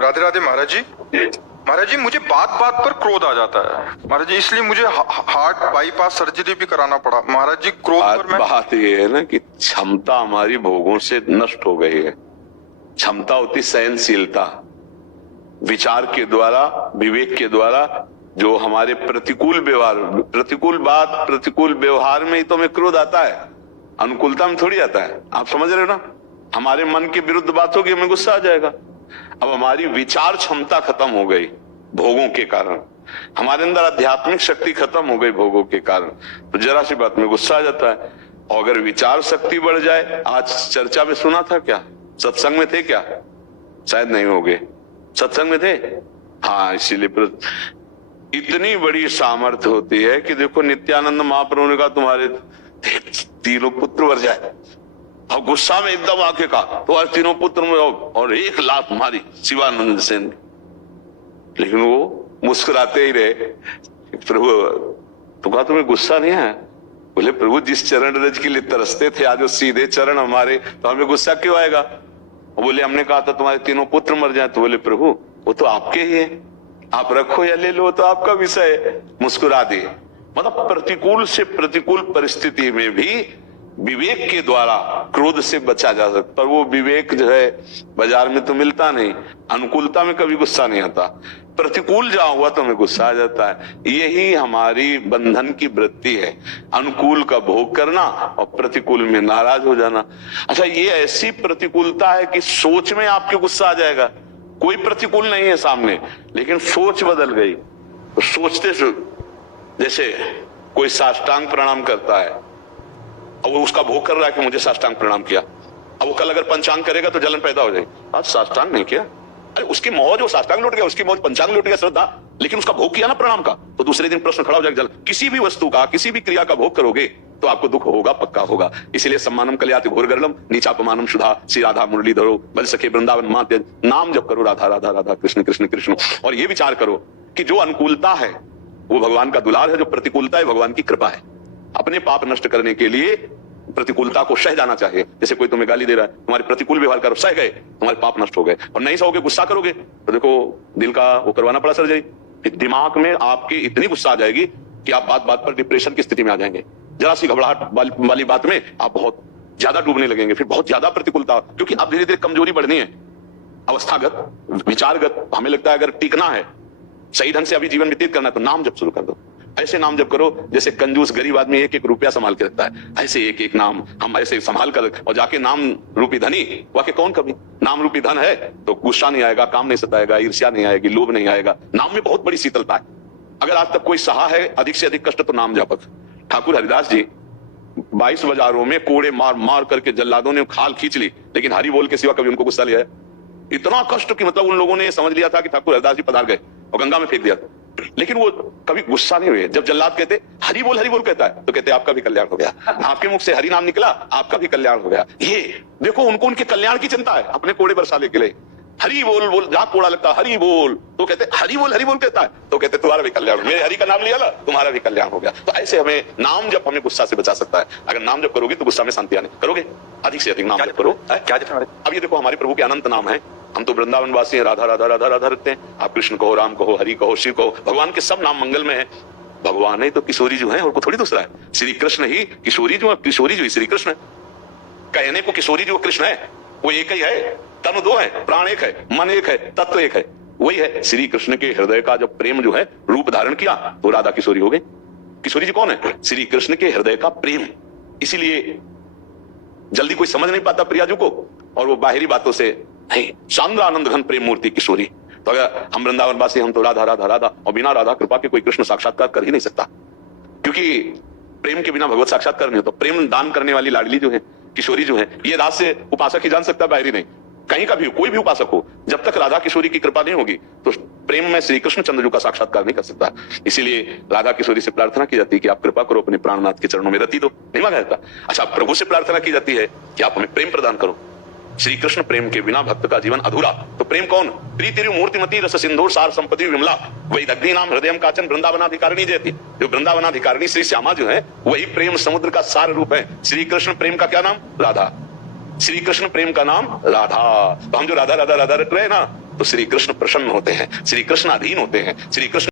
राधे राधे महाराज जी। महाराज जी मुझे बात बात पर क्रोध आ जाता है महाराज जी, इसलिए मुझे हार्ट बाईपास सर्जरी भी कराना पड़ा महाराज जी। क्रोध पर मैं बात ये है ना कि क्षमता हमारी भोगों से नष्ट हो गई है। क्षमता होती सहनशीलता, विचार के द्वारा, विवेक के द्वारा जो हमारे प्रतिकूल व्यवहार, प्रतिकूल बात, प्रतिकूल व्यवहार में ही तो हमें क्रोध आता है, अनुकूलता में थोड़ी आता है। आप समझ रहे हो ना, हमारे मन के विरुद्ध बात होगी हमें गुस्सा आ जाएगा। अब हमारी विचार क्षमता खत्म हो गई भोगों के कारण, हमारे अंदर आध्यात्मिक शक्ति खत्म हो गई भोगों के कारण, तो जरा सी बात में गुस्सा आ जाता है। और अगर विचार शक्ति बढ़ जाए, आज चर्चा में सुना था क्या, सत्संग में थे क्या, शायद नहीं होंगे, सत्संग में थे हाँ, इसीलिए इतनी बड़ी सामर्थ्य होती है कि देखो नित्यानंद महाप्रभु ने कहा तुम्हारे तीनों पुत्र मर जाए, और गुस्सा में एकदम आके कहा तुम्हारे तीनों पुत्र में और 1 लाख मारी शिवानंद सेन, लेकिन वो मुस्कुराते ही रहे। प्रभु तो कहा तुम्हें गुस्सा नहीं है? बोले प्रभु जिस चरण रज के लिए तरसते थे आज वो सीधे चरण हमारे, तो हमें गुस्सा क्यों आएगा? बोले हमने कहा था तुम्हारे तीनों पुत्र मर जाए, तो बोले प्रभु वो तो आपके ही है, आप रखो या ले लो तो आपका विषय है। मुस्कुरा दिए। मतलब प्रतिकूल से प्रतिकूल परिस्थिति में भी विवेक के द्वारा क्रोध से बचा जा सकता, पर वो विवेक जो है बाजार में तो मिलता नहीं। अनुकूलता में कभी गुस्सा नहीं आता, प्रतिकूल जहां हुआ तो हमें गुस्सा आ जाता है। यही हमारी बंधन की वृत्ति है, अनुकूल का भोग करना और प्रतिकूल में नाराज हो जाना। अच्छा, ये ऐसी प्रतिकूलता है कि सोच में आपके गुस्सा आ जाएगा। कोई प्रतिकूल नहीं है सामने, लेकिन सोच बदल गई। तो सोचते जैसे कोई साष्टांग प्रणाम करता है, अब वो उसका भोग कर रहा है कि मुझे साष्टांग प्रणाम किया, अब वो कल अगर पंचांग करेगा तो जलन पैदा हो जाएगी। आज साष्टांग नहीं किया, अरे उसकी मौज वो साष्टांग लुट गया, उसकी मौज पंचांग लुट गया श्रद्धा, लेकिन उसका भोग किया ना प्रणाम का, तो दूसरे दिन प्रश्न खड़ा हो जाएगा। जलन किसी भी वस्तु का, किसी भी क्रिया का भोग करोगे तो आपको दुख होगा, पक्का होगा। इसलिए सम्मानम कल्याति घोर गर्लम नीचापमानम शुधा श्री राधा मुरली धरो बल सखे वृंदावन माते। नाम जप करो राधा राधा राधा कृष्ण कृष्ण कृष्ण, और ये विचार करो कि जो अनुकूलता है वो भगवान का दुलार है, जो प्रतिकूलता है भगवान की कृपा है। अपने पाप नष्ट करने के लिए प्रतिकूलता को सह जाना चाहिए। जैसे कोई तुम्हें गाली दे रहा है, तुम्हारे प्रतिकूल व्यवहार करो, सह गए, तुम्हारे पाप नष्ट हो गए। और नहीं सहोगे, गुस्सा करोगे तो देखो दिल का वो करवाना पड़ा सर्जरी, फिर दिमाग में आपके इतनी गुस्सा आ जाएगी कि आप बात बात पर डिप्रेशन की स्थिति में आ जाएंगे। जरा सी घबराहट वाली बात में आप बहुत ज्यादा डूबने लगेंगे, फिर बहुत ज्यादा प्रतिकूलता, क्योंकि अब धीरे धीरे कमजोरी बढ़नी है, अवस्थागत विचारगत। हमें लगता है अगर टीकना है, सही ढंग से अभी जीवन व्यतीत करना है, तो नाम जप शुरू कर दो। ऐसे नाम जप करो जैसे कंजूस गरीब आदमी 1-1 रुपया संभाल के रखता है, ऐसे 1-1 नाम हम ऐसे संभाल कर, और जाके नाम रूपी धनी वाके कौन कभी नाम रूपी धन है तो गुस्सा नहीं आएगा, काम नहीं सताएगा, ईर्ष्या नहीं आएगी, लोभ नहीं आएगा। नाम में बहुत बड़ी शीतलता है। अगर आज तक कोई सहा है अधिक से अधिक कष्ट तो नाम जापक। ठाकुर हरिदास जी 22 बाजारों में कोड़े मार मार करके जल्लादों ने खाल खींच ली, लेकिन हरि बोल के सिवा कभी उनको गुस्सा लिया है? इतना कष्ट कि मतलब उन लोगों ने समझ लिया था कि ठाकुर हरिदास जी पधार गए और गंगा में फेंक दिया, लेकिन वो कभी गुस्सा नहीं हुए। जब जल्लाद कहते हरि बोल कहता है तो कहते आपका भी कल्याण हो गया, आपके मुख से हरि नाम निकला, आपका भी कल्याण हो गया। ये देखो उनको उनके कल्याण की चिंता है, अपने कोड़े बरसाने के लिए हरि बोल जहां कोड़ा लगता हरि बोल तो कहते हरि बोल कहता है तो कहते तुम्हारा भी कल्याण, मेरे हरि का नाम लिया ना तुम्हारा भी कल्याण हो गया। तो ऐसे हमें नाम जब हमें गुस्सा से बचा सकता है। अगर नाम जब करोगे तो गुस्सा में शांति आने, करोगे अधिक से अधिक नाम जब करो। क्या अब ये देखो हमारे प्रभु के अनंत नाम है, हम तो वृंदावन वासी हैं, राधा राधा राधा राधा रखते हैं। आप कृष्ण कहो, राम कहो, हरि कहो, शिव कहो, भगवान के सब नाम मंगल में है। भगवान है तो किशोरी जो है और को थोड़ी दूसरा है। श्री कृष्ण ही किशोरी जो है, किशोरी जो श्री कृष्ण है। कहने को किशोरी जो कृष्ण है वो एक ही है, तनु 2 है, प्राण एक है, मन एक है, तत्व एक है, वही है। श्री कृष्ण के हृदय का जब प्रेम जो है रूप धारण किया तो राधा किशोरी हो गई। किशोरी जी कौन है? श्री कृष्ण के हृदय का प्रेम। इसीलिए जल्दी कोई समझ नहीं पाता प्रियाजू को, और वो बाहरी बातों से नहीं, शानदार आनंद घन प्रेम मूर्ति किशोरी। तो अगर हम वृंदावन वासी, हम तो राधा राधा राधा, और बिना राधा कृपा के कोई कृष्ण साक्षात्कार कर ही नहीं सकता, क्योंकि प्रेम के बिना भगवत साक्षात्कार नहीं होता। प्रेम दान करने वाली लाडली जो है किशोरी जो है, ये रात से उपासक ही जान सकता है, बाहरी नहीं। कहीं का भी कोई भी उपासक हो, जब तक राधा किशोरी की कृपा नहीं होगी तो प्रेम में श्री कृष्ण चंद्र जी का साक्षात्कार नहीं कर सकता। इसीलिए राधा किशोरी से प्रार्थना की जाती है कि आप कृपा करो, अपने प्राणनाथ के चरणों में रति दो, नहीं मांगा जाता। अच्छा, प्रभु से प्रार्थना की जाती है कि आप हमें प्रेम प्रदान करो। श्री कृष्ण प्रेम के बिना भक्त का जीवन अधूरा। तो प्रेम कौन? प्रीति मूर्तिमती रस सिंधुर सार संपत्ति विमला वही दग्धि नाम हृदय काचन वृंदावनाधिकारिणी जयती। जो वृंदावनाधिकारिणी श्री श्यामा जो है वही प्रेम समुद्र का सार रूप है। श्री कृष्ण प्रेम का क्या नाम? राधा। श्री कृष्ण प्रेम का नाम राधा। तो हम जो राधा राधा राधा रट रहे हैं ना, तो श्री कृष्ण प्रसन्न होते हैं, श्री कृष्ण अधीन होते हैं, श्री कृष्ण